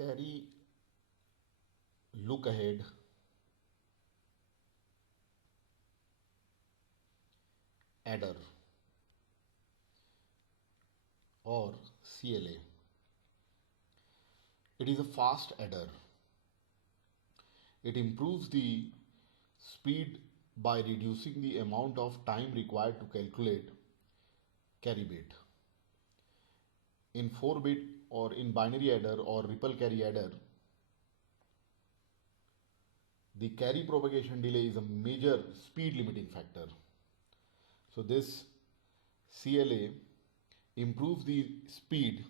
Carry, look ahead, adder or CLA. It is a fast adder. It improves the speed by reducing the amount of time required to calculate carry bit. In 4-bit or in binary adder or ripple carry adder, the carry propagation delay is a major speed limiting factor. So this CLA improves the speed.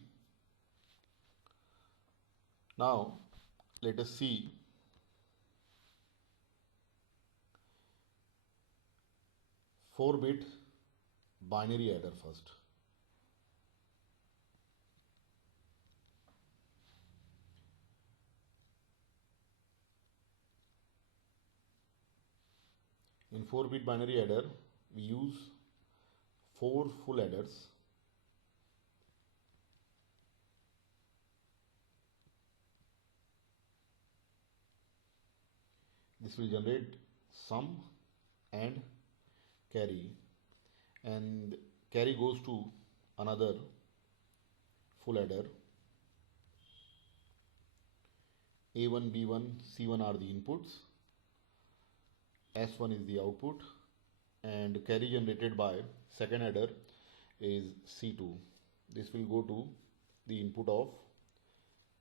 Now let us see four-bit binary adder first. In 4-bit binary adder, we use 4 full adders. This will generate sum and carry, and carry goes to another full adder. A1, B1, C1 are the inputs, S1 is the output, and carry generated by second adder is C2. This will go to the input of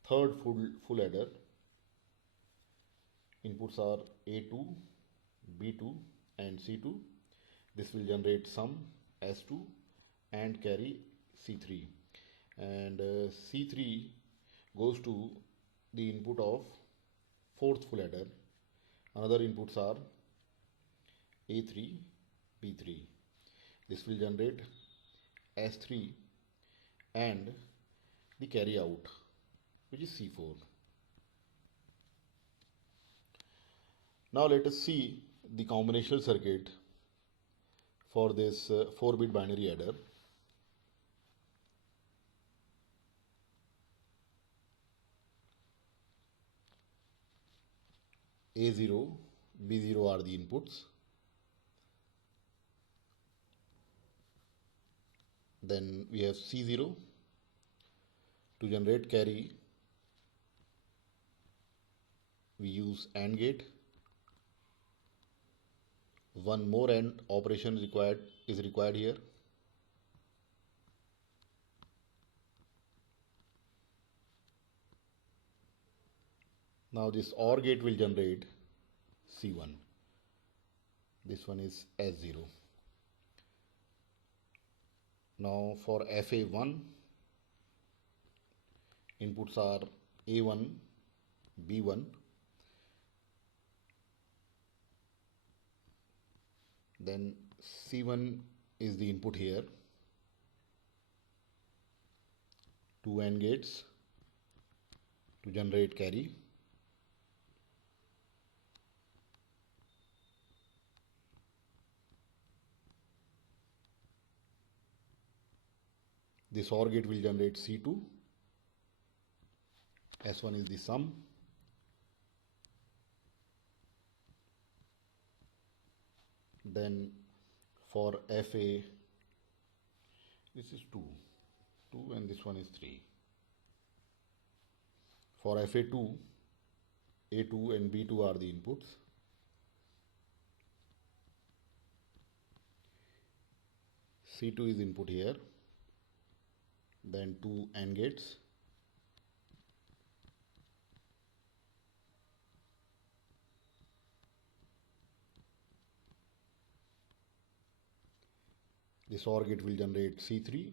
third full adder. Inputs are A2, B2 and C2. This will generate sum S2 and carry C3, and C3 goes to the input of fourth full adder. Another inputs are A3, B3. This will generate S3 and the carry out, which is C4. Now let us see the combinational circuit for this 4-bit binary adder. A0, B0 are the inputs. Then we have C0 to generate carry. We use AND gate. One more AND operation is required here. Now this OR gate will generate C1. This one is S0. Now for FA1, inputs are A1, B1. Then C1 is the input here. 2 AND gates to generate carry. This OR gate will generate C2. S1 is the sum. Then for FA, this is 2 and this one is 3. For FA2, A2 and B2 are the inputs. C2 is input here. Then 2 AND gates. This OR gate will generate C3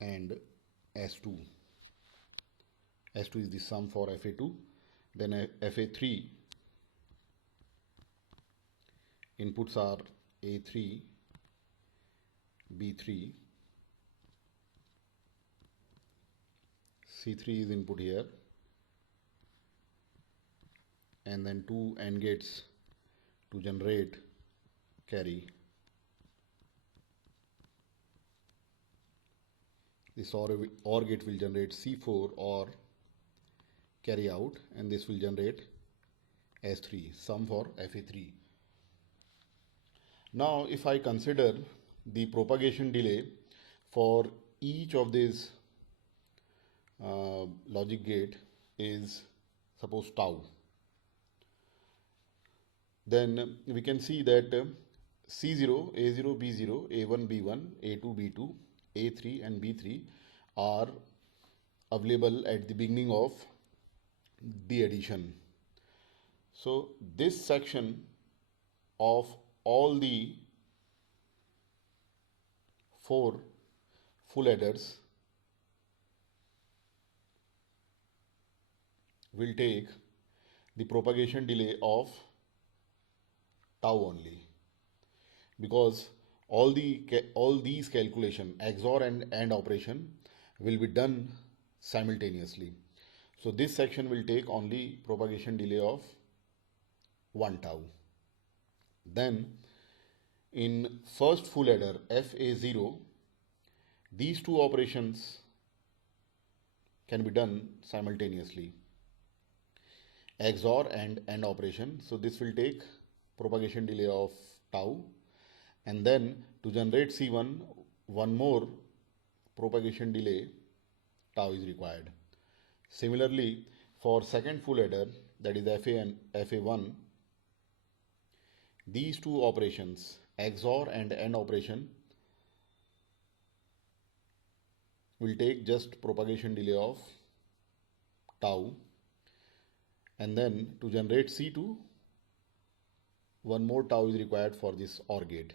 and S2. S2 is the sum for FA2. Then FA3, inputs are A3, B3, C3 is input here, and then 2 AND gates to generate carry. This OR gate will generate C4 or carry out, and this will generate S3, sum for FA3. Now if I consider the propagation delay for each of these logic gate is suppose tau, then we can see that C0, A0, B0, A1, B1, A2, B2, A3 and B3 are available at the beginning of the addition. So this section of all the 4 full adders will take the propagation delay of tau only, because all these calculation XOR and AND operation will be done simultaneously. So this section will take only propagation delay of 1 tau. Then in first full adder FA0, these two operations can be done simultaneously, XOR and AND operation. So this will take propagation delay of tau, and then to generate C1, one more propagation delay tau is required. Similarly, for second full adder, that is FA and FA1, these two operations, XOR and AND operation, will take just propagation delay of tau, and then to generate C2, one more tau is required for this OR gate.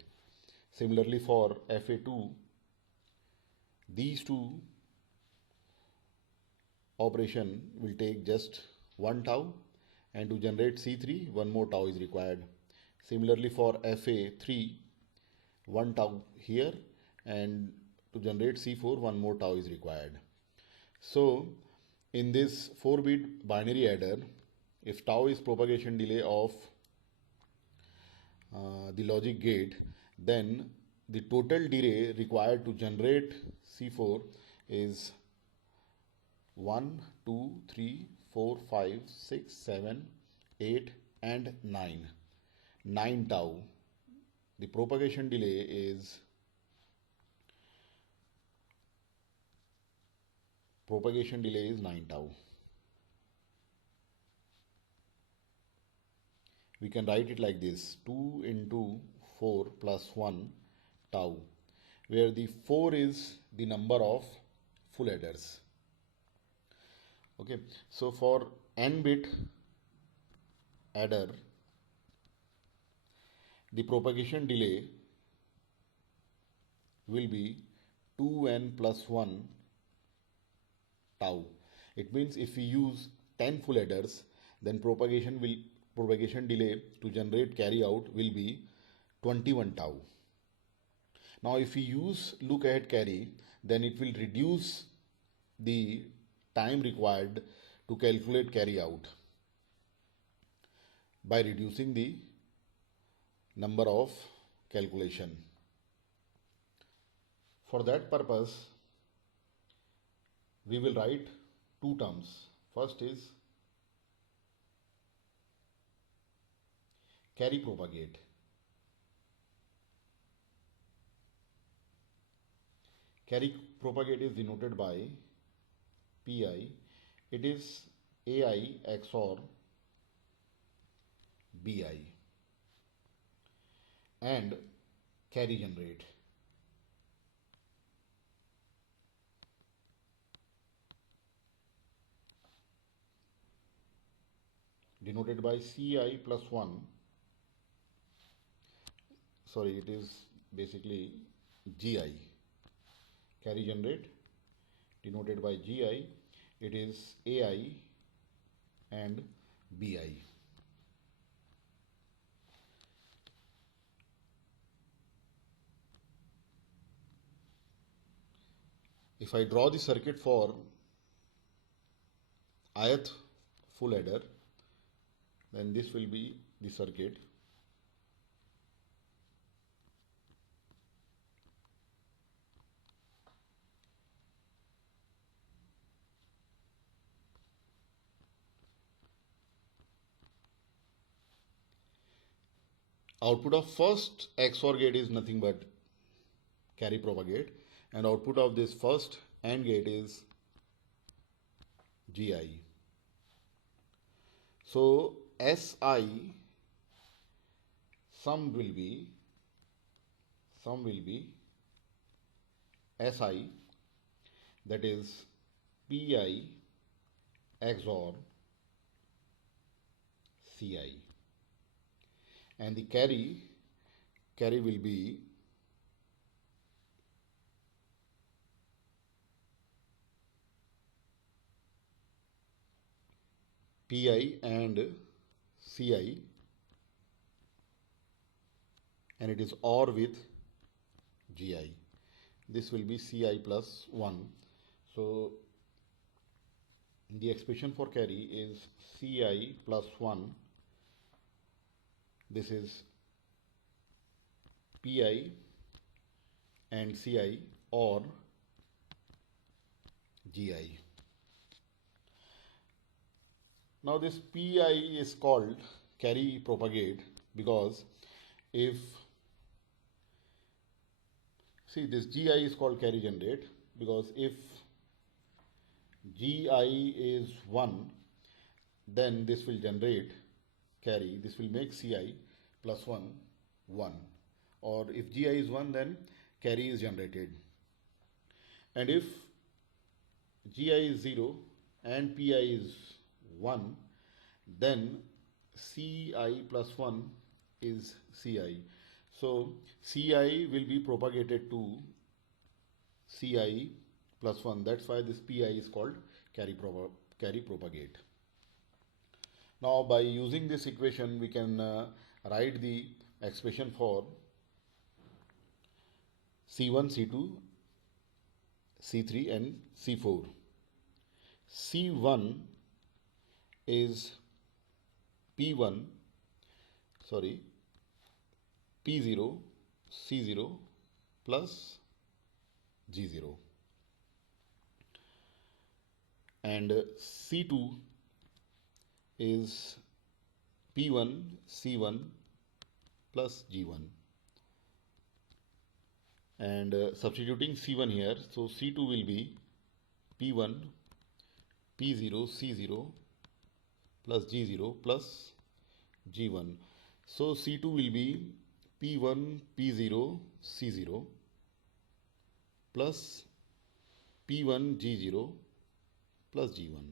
Similarly, for FA2, these two operation will take just 1 tau, and to generate C3, one more tau is required. Similarly, for FA3, 1 tau here, and to generate C4, one more tau is required. So in this 4-bit binary adder, if tau is propagation delay of the logic gate, then the total delay required to generate C4 is 1, 2, 3, 4, 5, 6, 7, 8 and 9. 9 tau. The propagation delay is 9 tau. We can write it like this: 2 into 4 plus 1 tau, where the 4 is the number of full adders. Okay, so for n-bit adder, the propagation delay will be 2n plus 1 tau. It means if we use 10 full adders, then propagation delay to generate carry out will be 21 tau. Now if we use look ahead carry, then it will reduce the time required to calculate carry out by reducing the number of calculation. For that purpose, we will write two terms. First is carry propagate. Carry propagate is denoted by PI. It is AI XOR BI, and carry generate. Denoted by CI plus 1. Sorry, it is basically GI. Carry generate denoted by GI. It is AI and BI. If I draw the circuit for ith full adder, then this will be the circuit. output of first XOR gate is nothing but carry propagate, and output of this first AND gate is GI. So SI sum will be SI, that is PI XOR CI, and the carry will be PI and CI, and it is OR with GI. This will be CI plus 1. So the expression for carry is CI plus 1. This is PI and CI or GI. Now this PI is called carry propagate because if, see, this GI is called carry generate because if GI is 1, then this will generate carry. This will make CI plus 1, 1. Or if GI is 1, then carry is generated. And if GI is 0 and PI is 1, then CI plus 1 is CI. So CI will be propagated to CI plus 1. That's why this PI is called carry propagate. Now by using this equation, we can write the expression for C1, C2, C3 and C4. C1 is P0, C0 plus G0, and C2 is P1, C1 plus G1, and substituting C1 here, so C2 will be P1, P0, C0 plus G0 plus G1. So C2 will be P1, P0, C0 plus P1, G0 plus G1.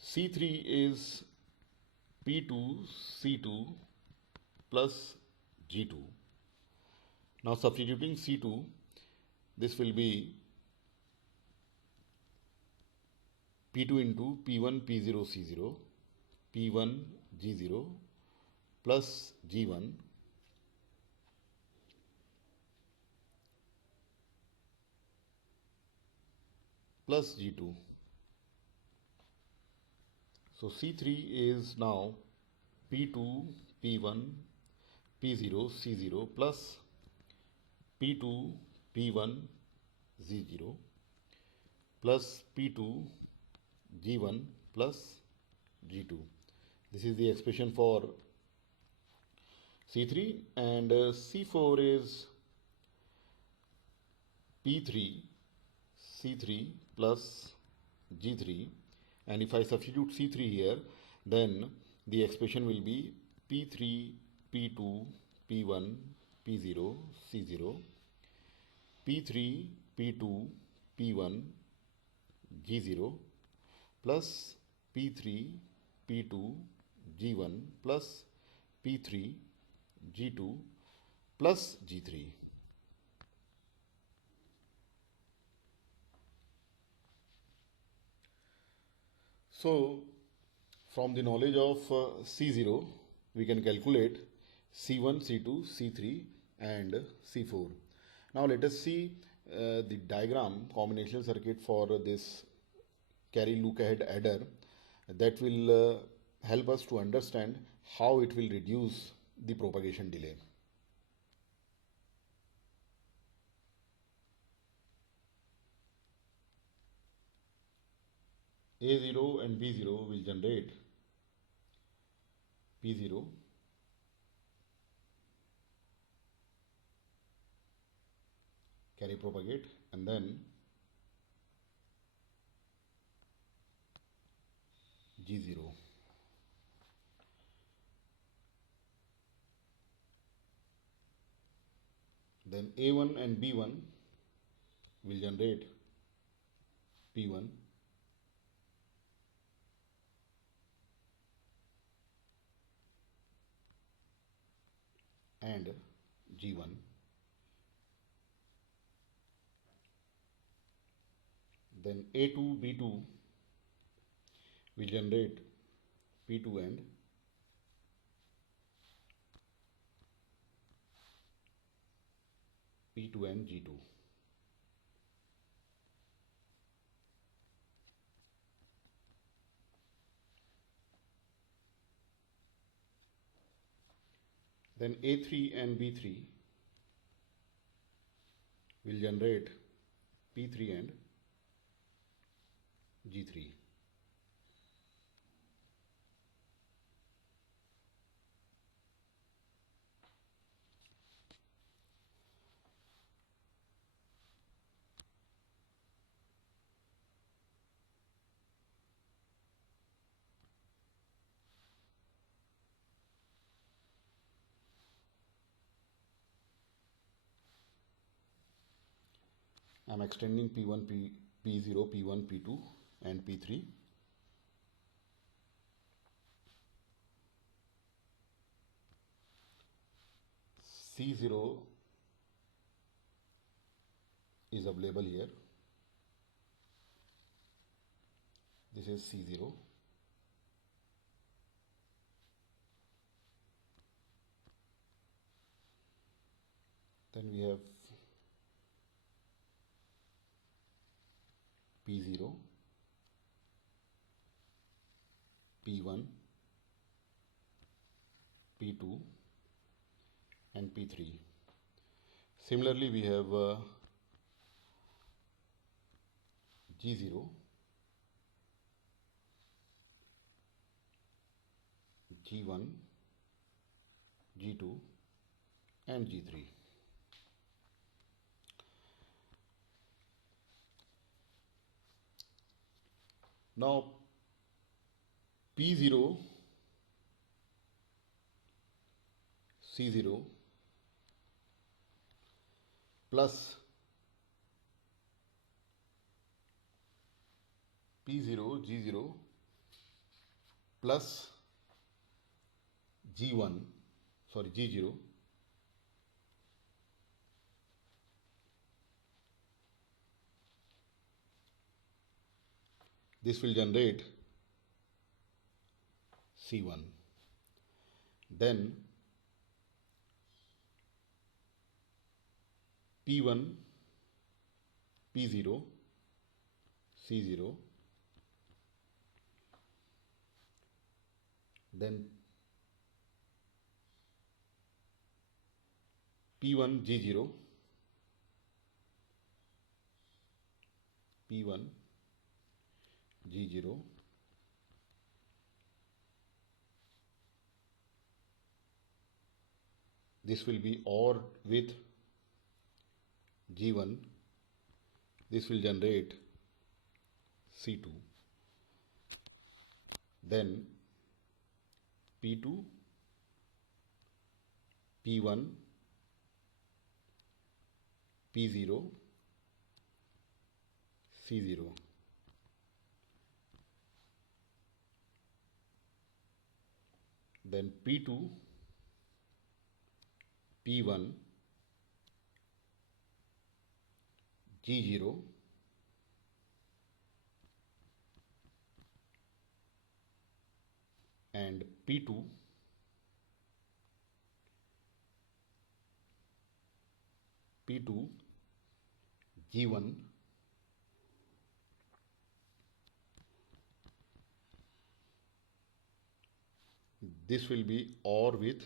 C3 is P2, C2 plus G2. Now substituting C2, this will be P2 into P1, P0, C0, P1, G0 plus G1 plus G2. So C3 is now P2, P1, P0, C0 plus P2, P1, Z0 plus P2, G1 plus G2. This is the expression for C3, and C4 is P3, C3 plus G3, and if I substitute C3 here, then the expression will be P3, P2, P1, P0, C0, P3, P2, P1, G0 plus P3, P2, G1 plus P3, G2 plus G3. So from the knowledge of C0, we can calculate C1, C2, C3 and C4. Now let us see the diagram, combinational circuit for this carry look ahead adder, that will help us to understand how it will reduce the propagation delay. A0 and B0 will generate P0, carry propagate, and then G0. Then A1 and B1 will generate P1 and G1. Then A2, B2 will generate P2 and G2. Then A3 and B3 will generate P3 and G3. I am extending P1, P0, P1, P2 and P3. C0 is available here. This is C0. Then we have P0, P1, P2 and P3. Similarly, we have G0, G1, G2 and G3. Now P0, C0 plus P0, G0 plus G0 this will generate C1. Then P1, P0, C0, then P1, G0, P1, G0, this will be OR with G1, this will generate C2. Then P2, P1, P0, C0. Then P2, P1, G0, and P2, G1, this will be OR with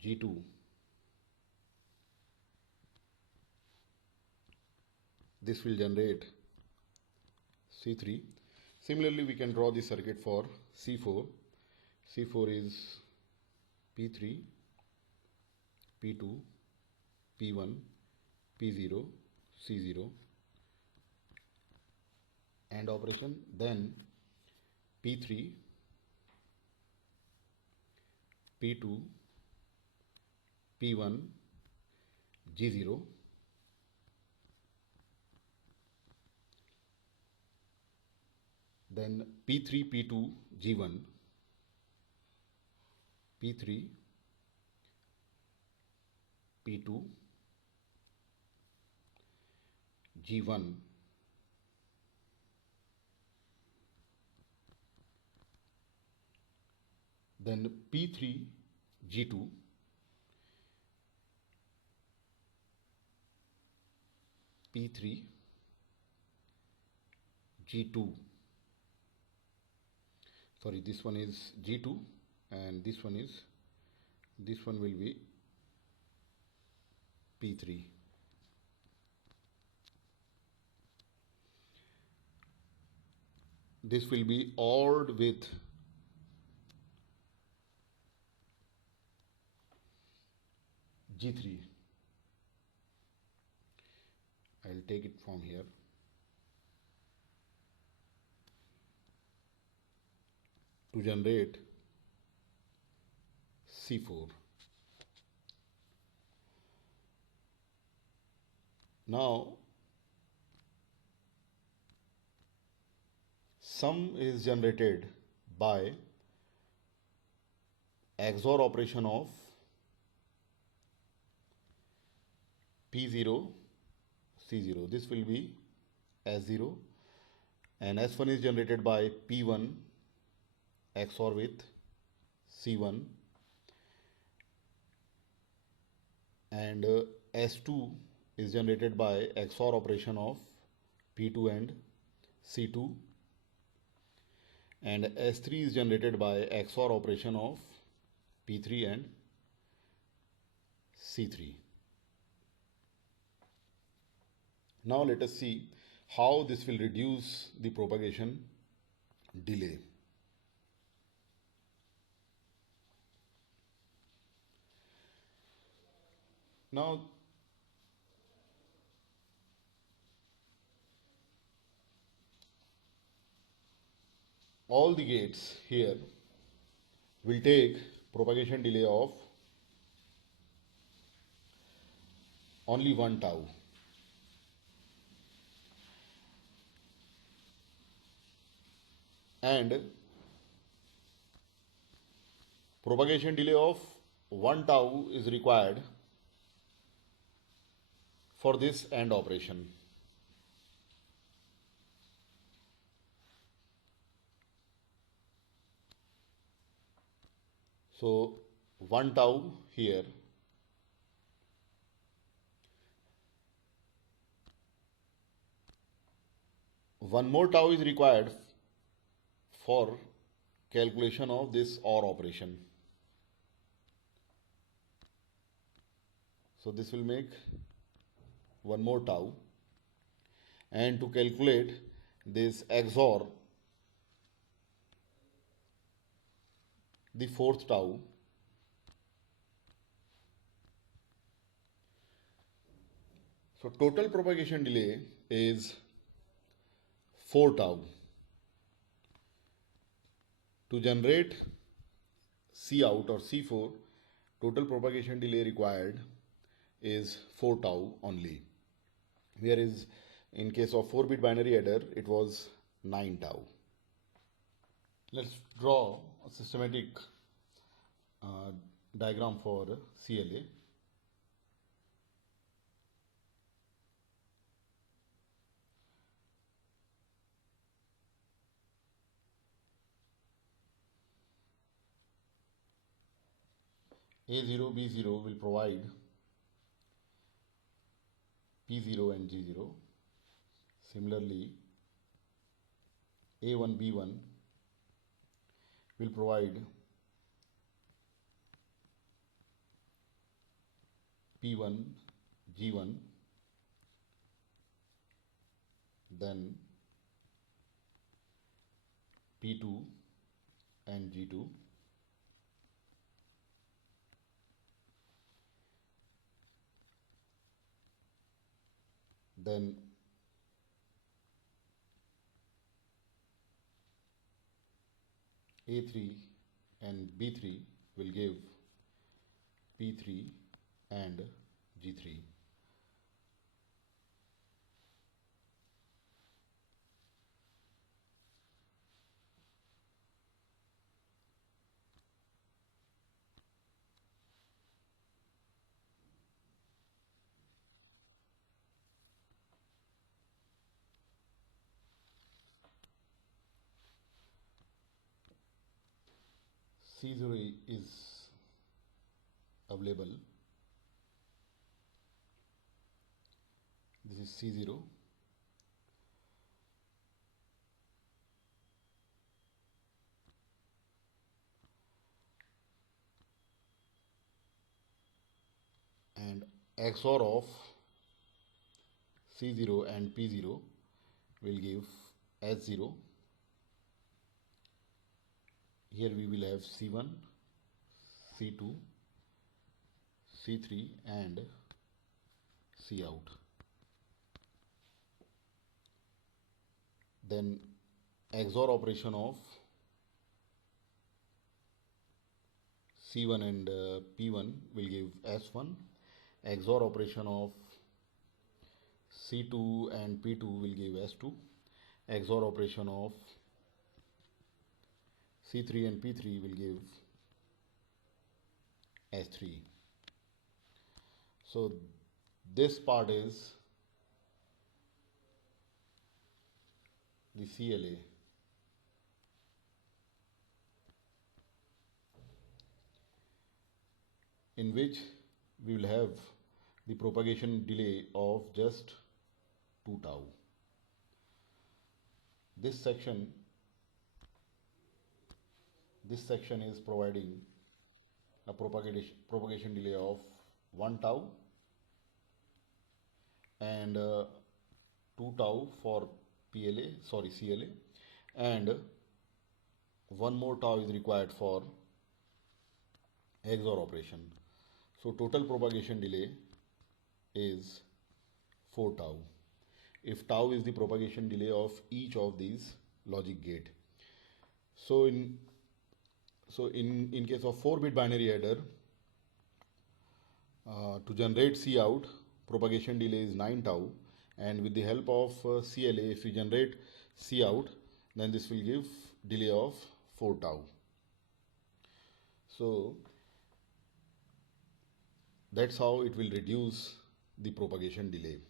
G2. This will generate C3. Similarly, we can draw the circuit for C4. C4 is P3, P2, P1, P0, C0, AND operation, then P3, P2, P1, G0, then P3, P2, G1, P3, P2, G1, then P3, G2, P3, G2. Sorry, this one is G2 and this one will be P3. This will be ORed with G3. I'll take it from here. To generate C4. Now, sum is generated by XOR operation of P0, C0. This will be S0, and S1 is generated by P1 XOR with C1, and S2 is generated by XOR operation of P2 and C2, and S3 is generated by XOR operation of P3 and C3. Now let us see how this will reduce the propagation delay. Now, all the gates here will take propagation delay of only 1 tau. And propagation delay of 1 tau is required for this AND operation. So 1 tau here. One more tau is required for calculation of this OR operation. So this will make 1 more tau, and to calculate this XOR, the 4th tau, so total propagation delay is 4 tau. To generate C out or C4, total propagation delay required is 4 tau only. Whereas in case of 4-bit binary adder, it was 9 tau. Let's draw a systematic diagram for CLA. A0, B0 will provide P0 and G0. Similarly, A1, B1 will provide P1, G1, then P2 and G2. Then A3 and B3 will give P3 and G3. C0 is available. This is C0. And XOR of C0 and P0 will give S0. Here we will have C1, C2, C3 and C out. Then XOR operation of C1 and P1 will give S1. XOR operation of C2 and P2 will give S2. XOR operation of C3 and P3 will give S3. So this part is the CLA. In which we will have the propagation delay of just 2 tau. This section is providing a propagation delay of 1 tau and 2 tau for CLA, and 1 more tau is required for XOR operation. So total propagation delay is 4 tau. If tau is the propagation delay of each of these logic gate. So in case of 4-bit binary adder, to generate C out, propagation delay is 9 tau, and with the help of CLA, if we generate C out, then this will give delay of 4 tau. So that's how it will reduce the propagation delay.